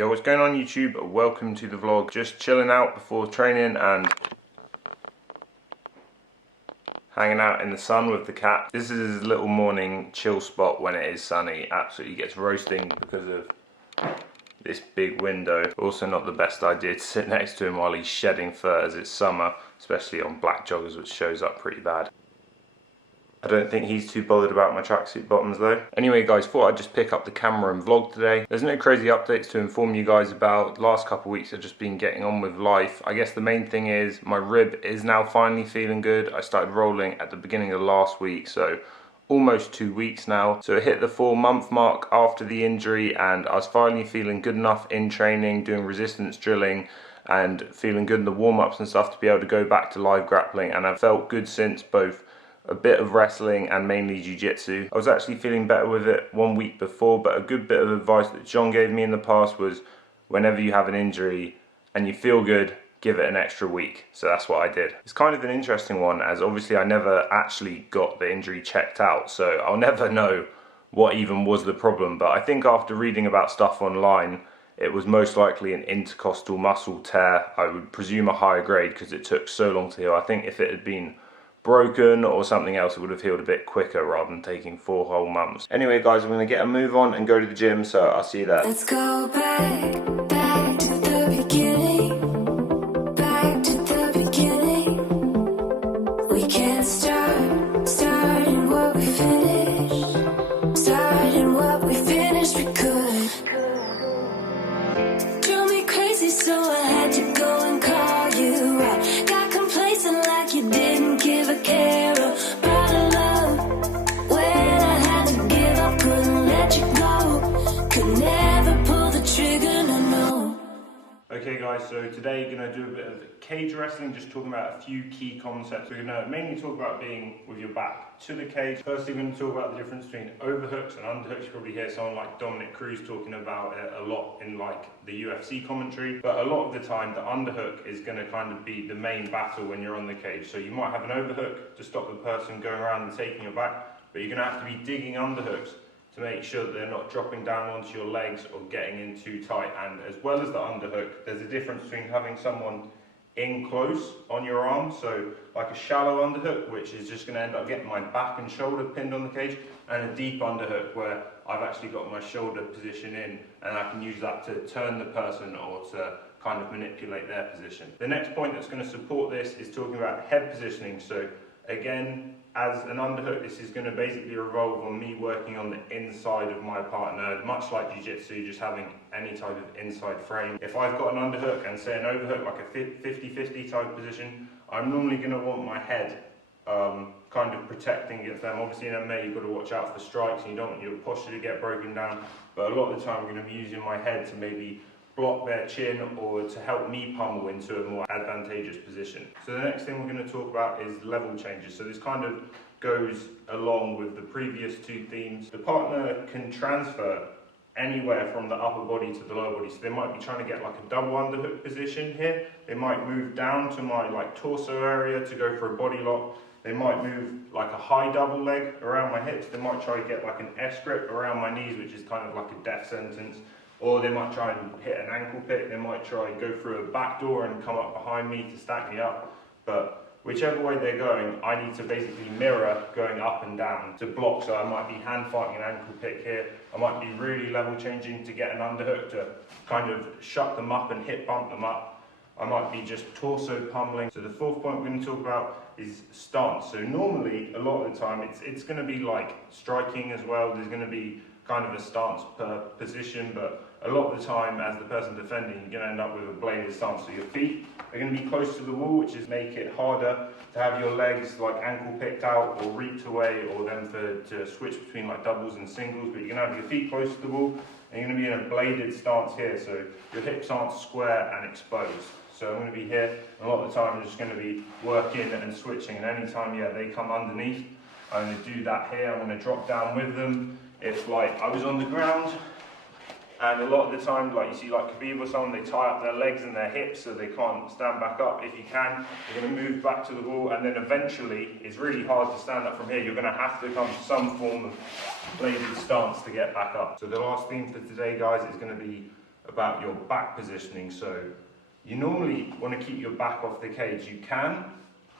Yo, what's going on YouTube? Welcome to the vlog. Just chilling out before training and hanging out in the sun with the cat. This is his little morning chill spot when it is sunny. Absolutely gets roasting because of this big window. Also not the best idea to sit next to him while he's shedding fur as it's summer, especially on black joggers, which shows up pretty bad. I don't think he's too bothered about my tracksuit bottoms though. Anyway guys, thought I'd just pick up the camera and vlog today. There's no crazy updates to inform you guys about. The last couple of weeks I've just been getting on with life. I guess the main thing is my rib is now finally feeling good. I started rolling at the beginning of last week, so almost 2 weeks now. So it hit the 4-month mark after the injury and I was finally feeling good enough in training, doing resistance drilling and feeling good in the warm-ups and stuff to be able to go back to live grappling, and I've felt good since, both a bit of wrestling and mainly jiu-jitsu. I was actually feeling better with it 1 week before, but a good bit of advice that John gave me in the past was whenever you have an injury and you feel good, give it an extra week. So that's what I did. It's kind of an interesting one, as obviously I never actually got the injury checked out, so I'll never know what even was the problem. But I think after reading about stuff online, it was most likely an intercostal muscle tear. I would presume a higher grade because it took so long to heal. I think if it had been broken or something else, it would have healed a bit quicker rather than taking 4 whole months. Anyway guys, I'm going to get a move on and go to the gym, so I'll see you there. Let's go back to the beginning, back to the beginning. We can't starting what we finished, starting what we finished, we could. Drove me crazy, so I had to go and call you out. Got complacent like you didn't give a care about a love. When I had to give up, couldn't let you go, could never pull the trigger, no. Okay guys, so today we're going to do a bit of cage wrestling, just talking about a few key concepts. We're going to mainly talk about being with your back to the cage. Firstly, we're going to talk about the difference between overhooks and underhooks. You probably hear someone like Dominic Cruz talking about it a lot in like the UFC commentary, but a lot of the time the underhook is going to kind of be the main battle when you're on the cage. So you might have an overhook to stop the person going around and taking your back, but you're going to have to be digging underhooks to make sure that they're not dropping down onto your legs or getting in too tight. And as well as the underhook, there's a difference between having someone in close on your arm, so like a shallow underhook, which is just going to end up getting my back and shoulder pinned on the cage, and a deep underhook where I've actually got my shoulder position in and I can use that to turn the person or to kind of manipulate their position. The next point that's going to support this is talking about head positioning. So again, as an underhook, this is going to basically revolve on me working on the inside of my partner, much like jiu-jitsu, just having any type of inside frame. If I've got an underhook and say an overhook, like a 50-50 type position, I'm normally going to want my head kind of protecting against them. Obviously in MMA you've got to watch out for strikes and you don't want your posture to get broken down, but a lot of the time I'm going to be using my head to maybe block their chin or to help me pummel into a more advantageous position. So the next thing we're going to talk about is level changes. So this kind of goes along with the previous two themes. The partner can transfer anywhere from the upper body to the lower body. So they might be trying to get like a double underhook position here. They might move down to my like torso area to go for a body lock. They might move like a high double leg around my hips. They might try to get like an S grip around my knees, which is kind of like a death sentence. Or they might try and hit an ankle pick. They might try and go through a back door and come up behind me to stack me up. But whichever way they're going, I need to basically mirror going up and down to block. So I might be hand fighting an ankle pick here. I might be really level changing to get an underhook to kind of shut them up and hip bump them up. I might be just torso pummeling. So the fourth point we're going to talk about is stance. So normally, a lot of the time, it's going to be like striking as well. There's going to be kind of a stance per position, but a lot of the time as the person defending, you're going to end up with a bladed stance. So your feet are going to be close to the wall, which is make it harder to have your legs like ankle picked out or reaped away, or then to switch between like doubles and singles. But you're going to have your feet close to the wall and you're going to be in a bladed stance here, so your hips aren't square and exposed. So I'm going to be here, and a lot of the time I'm just going to be working and switching, and anytime they come underneath, I'm going to do that here. I'm going to drop down with them. If like I was on the ground, and a lot of the time, like you see like Khabib or someone, they tie up their legs and their hips so they can't stand back up. If you can, you're going to move back to the wall, and then eventually, it's really hard to stand up from here. You're going to have to come to some form of bladed stance to get back up. So the last theme for today, guys, is going to be about your back positioning. So you normally want to keep your back off the cage. You can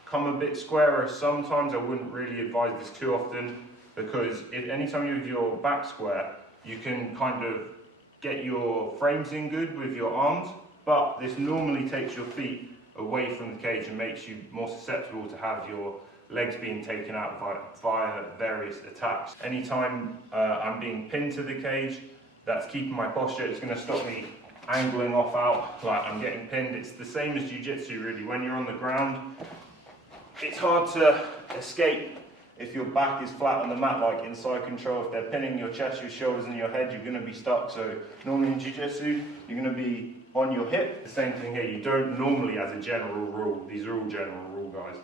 come a bit squarer sometimes. I wouldn't really advise this too often, because anytime you have your back square, you can kind of get your frames in good with your arms, but this normally takes your feet away from the cage and makes you more susceptible to have your legs being taken out via various attacks. Anytime I'm being pinned to the cage, that's keeping my posture. It's going to stop me angling off out like I'm getting pinned. It's the same as jiu-jitsu really. When you're on the ground, it's hard to escape if your back is flat on the mat, like in side control. If they're pinning your chest, your shoulders and your head, you're going to be stuck. So normally in jiu-jitsu, you're going to be on your hip. The same thing here. You don't normally, as a general rule, these are all general rule guys,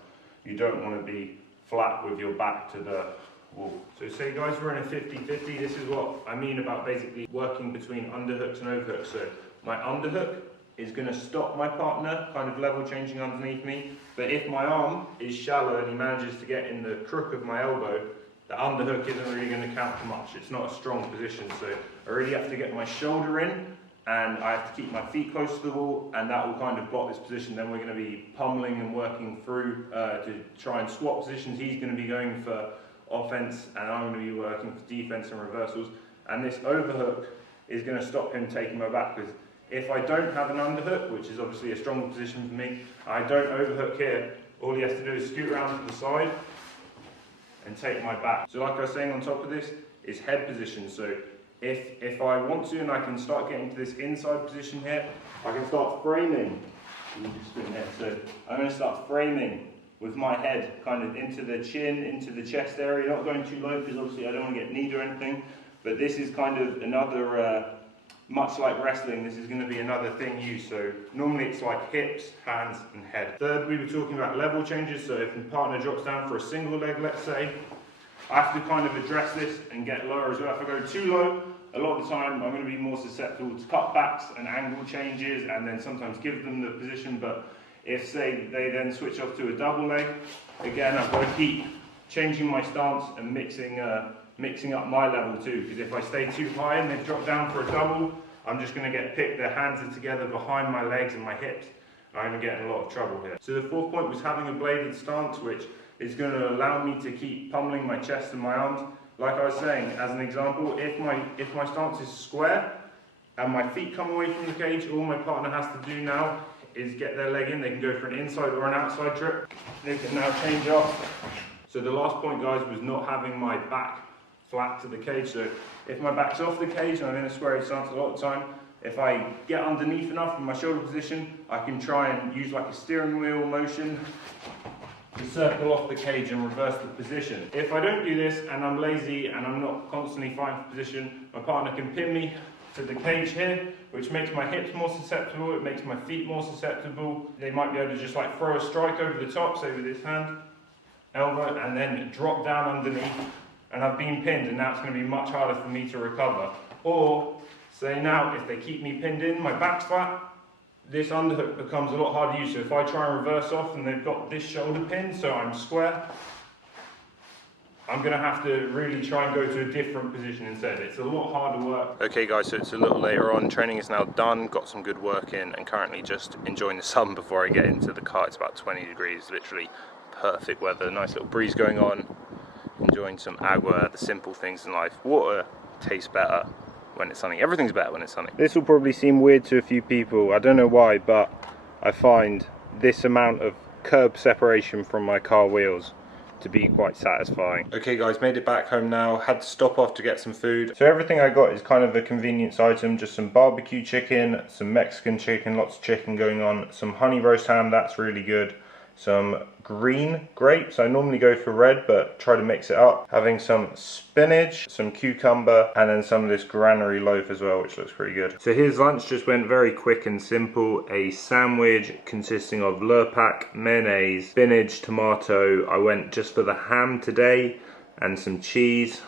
you don't want to be flat with your back to the wall. So say guys we're in a 50-50, this is what I mean about basically working between underhooks and overhooks. So my underhook is going to stop my partner kind of level changing underneath me, but if my arm is shallow and he manages to get in the crook of my elbow, the underhook isn't really going to count for much. It's not a strong position, so I really have to get my shoulder in and I have to keep my feet close to the wall, and that will kind of block this position. Then we're going to be pummeling and working through to try and swap positions. He's going to be going for offense and I'm going to be working for defense and reversals, and this overhook is going to stop him taking my back, because if I don't have an underhook, which is obviously a stronger position for me, I don't overhook here, all he has to do is scoot around to the side and take my back. So like I was saying, on top of this is head position. So if I want to and I can start getting to this inside position here, I can start framing. So I'm going to start framing with my head kind of into the chin, into the chest area, not going too low because obviously I don't want to get kneed or anything, but this is kind of another, much like wrestling, this is going to be another thing used. So normally it's like hips, hands and head. Third, we were talking about level changes. So if the partner drops down for a single leg, let's say, I have to kind of address this and get lower as well. If I go too low, a lot of the time I'm going to be more susceptible to cutbacks and angle changes, and then sometimes give them the position. But if, say, they then switch off to a double leg, again, I've got to keep changing my stance and mixing up my level too, because if I stay too high and they've dropped down for a double, I'm just going to get picked, their hands are together behind my legs and my hips. I'm going to get in a lot of trouble here. So the fourth point was having a bladed stance, which is going to allow me to keep pummeling my chest and my arms. Like I was saying, as an example, if my stance is square and my feet come away from the cage, all my partner has to do now is get their leg in. They can go for an inside or an outside trip. They can now change off. So the last point, guys, was not having my back flat to the cage. So if my back's off the cage and I'm in a square stance a lot of the time, if I get underneath enough in my shoulder position, I can try and use like a steering wheel motion to circle off the cage and reverse the position. If I don't do this and I'm lazy and I'm not constantly fighting for position, my partner can pin me to the cage here, which makes my hips more susceptible, it makes my feet more susceptible. They might be able to just like throw a strike over the top, say with this hand, elbow, and then drop down underneath, and I've been pinned, and now it's going to be much harder for me to recover. Or, say now, if they keep me pinned in, my back's flat, this underhook becomes a lot harder to use. So if I try and reverse off and they've got this shoulder pin, so I'm square, I'm going to have to really try and go to a different position instead. It's a lot harder work. Okay guys, so it's a little later on. Training is now done, got some good work in, and currently just enjoying the sun before I get into the car. It's about 20 degrees, literally perfect weather, nice little breeze going on, enjoying some agua, the simple things in life. Water tastes better when it's sunny. Everything's better when it's sunny. This will probably seem weird to a few people. I don't know why, but I find this amount of curb separation from my car wheels to be quite satisfying. Okay guys, made it back home now. Had to stop off to get some food. So everything I got is kind of a convenience item. Just some barbecue chicken, some Mexican chicken, lots of chicken going on, some honey roast ham, that's really good. Some green grapes, I normally go for red but try to mix it up. Having some spinach, some cucumber, and then some of this granary loaf as well, which looks pretty good. So here's lunch, just went very quick and simple. A sandwich consisting of Lurpak, mayonnaise, spinach, tomato. I went just for the ham today, and some cheese,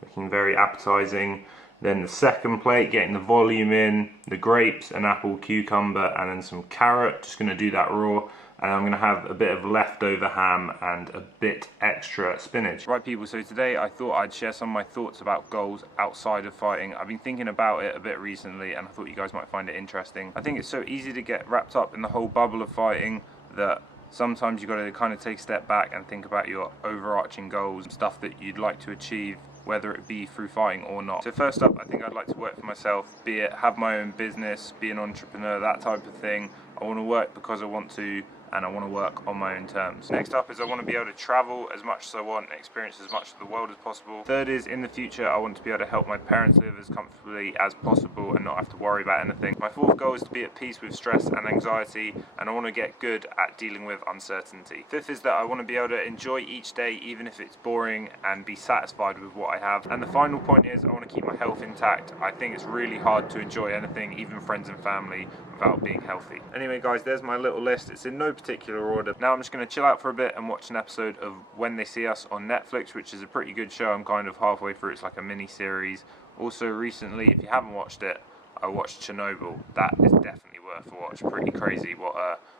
looking very appetizing. Then the second plate, getting the volume in, the grapes, an apple, cucumber, and then some carrot. Just gonna do that raw. and I'm going to have a bit of leftover ham and a bit extra spinach. Right people, so today I thought I'd share some of my thoughts about goals outside of fighting. I've been thinking about it a bit recently and I thought you guys might find it interesting. I think it's so easy to get wrapped up in the whole bubble of fighting that sometimes you've got to kind of take a step back and think about your overarching goals, stuff that you'd like to achieve, whether it be through fighting or not. So first up, I think I'd like to work for myself, be it have my own business, be an entrepreneur, that type of thing. I want to work because I want to, and I want to work on my own terms. Next up is I want to be able to travel as much as I want and experience as much of the world as possible. Third is in the future I want to be able to help my parents live as comfortably as possible and not have to worry about anything. My fourth goal is to be at peace with stress and anxiety, and I want to get good at dealing with uncertainty. Fifth is that I want to be able to enjoy each day even if it's boring and be satisfied with what I have. And the final point is I want to keep my health intact. I think it's really hard to enjoy anything, even friends and family, without being healthy. Anyway guys, there's my little list. It's in no particular order. Now I'm just going to chill out for a bit and watch an episode of When They See Us on Netflix, which is a pretty good show. I'm kind of halfway through. It's like a mini series. Also recently, if you haven't watched it, I watched Chernobyl. That is definitely worth a watch. Pretty crazy what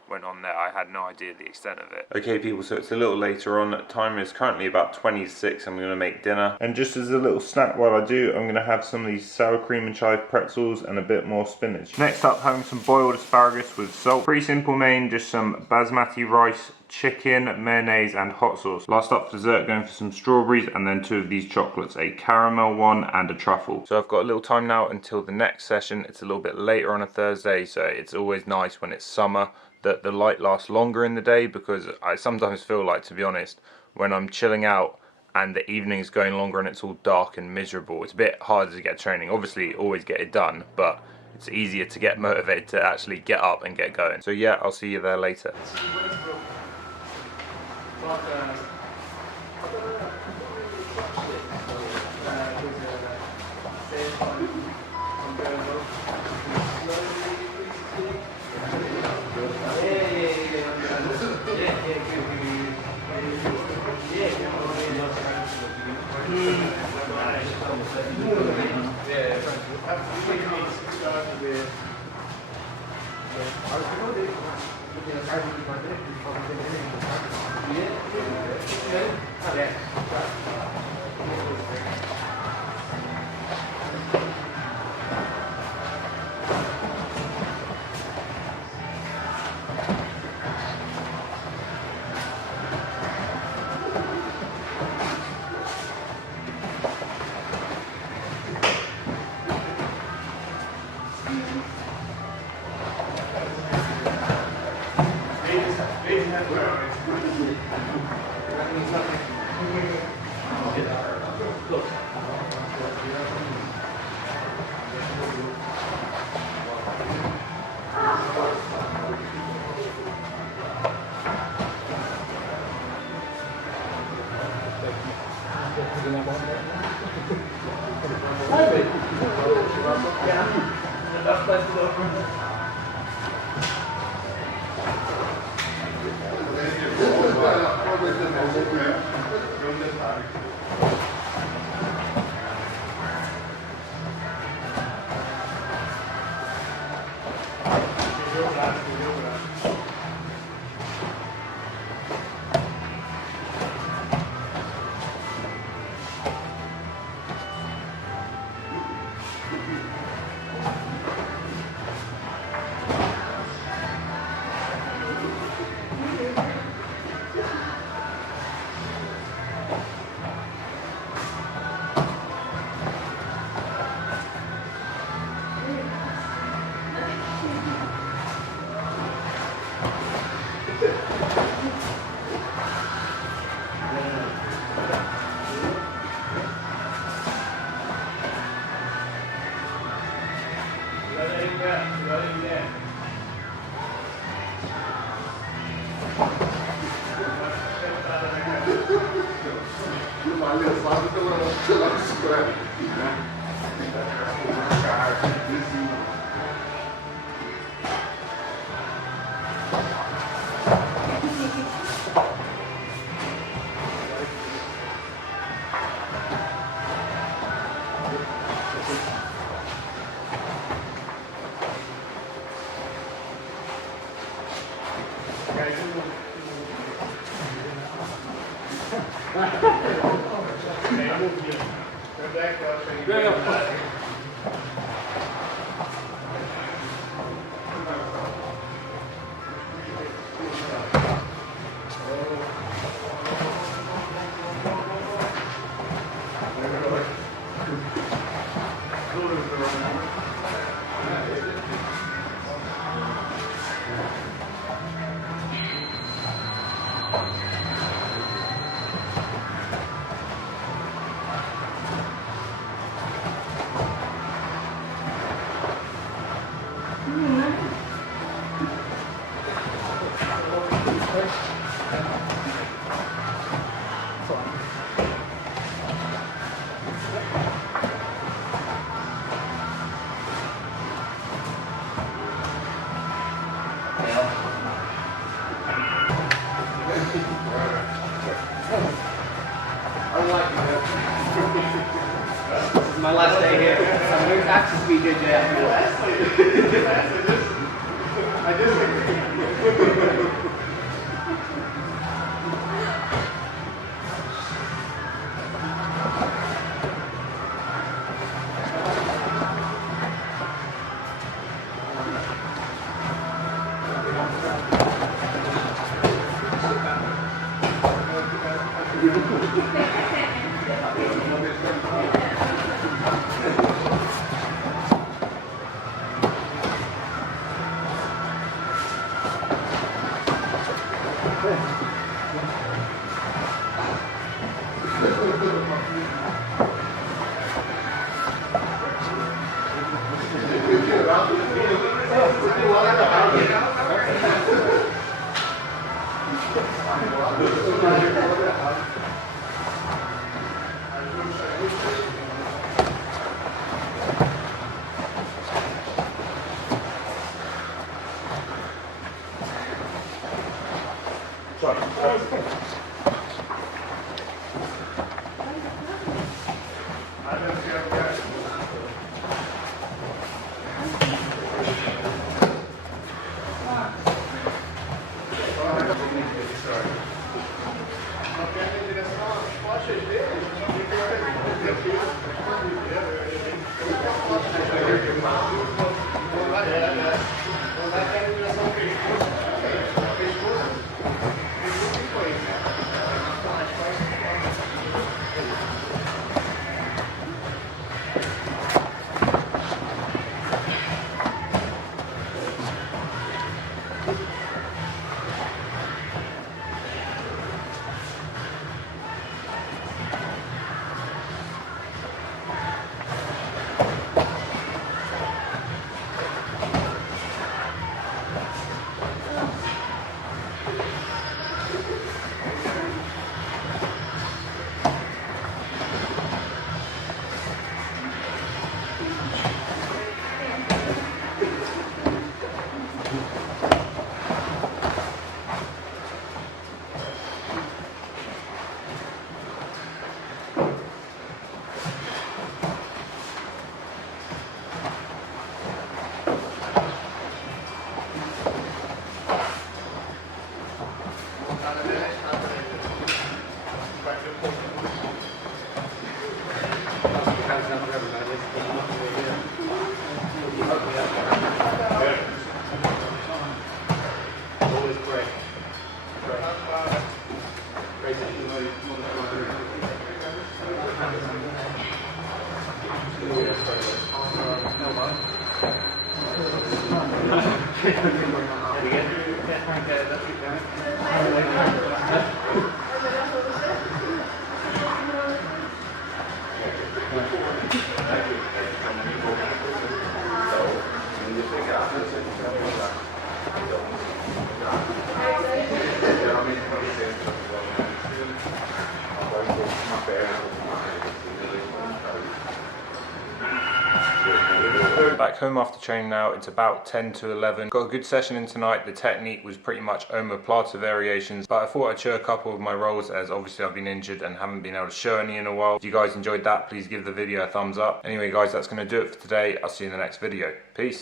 went on there. I had no idea the extent of it. Okay people, so it's a little later on. Time is currently about 26. I'm going to make dinner. And just as a little snack while I do, I'm going to have some of these sour cream and chive pretzels and a bit more spinach. Next up, having some boiled asparagus with salt. Pretty simple main, just some basmati rice, chicken, mayonnaise and hot sauce. Last up for dessert, going for some strawberries and then two of these chocolates, a caramel one and a truffle. So I've got a little time now until the next session. It's a little bit later on a Thursday, so it's always nice when it's summer that the light lasts longer in the day, because I sometimes feel like, to be honest, when I'm chilling out and the evening is going longer and it's all dark and miserable, it's a bit harder to get training. Obviously always get it done, but it's easier to get motivated to actually get up and get going. So yeah, I'll see you there later. This is my last day here. I'm going to taxes BJJ Back home after training now, it's about 10 to 11. Got a good session in tonight. The technique was pretty much omoplata variations, but I thought I'd show a couple of my rolls as obviously I've been injured and haven't been able to show any in a while. If you guys enjoyed that, please give the video a thumbs up. Anyway guys, that's going to do it for today. I'll see you in the next video. Peace.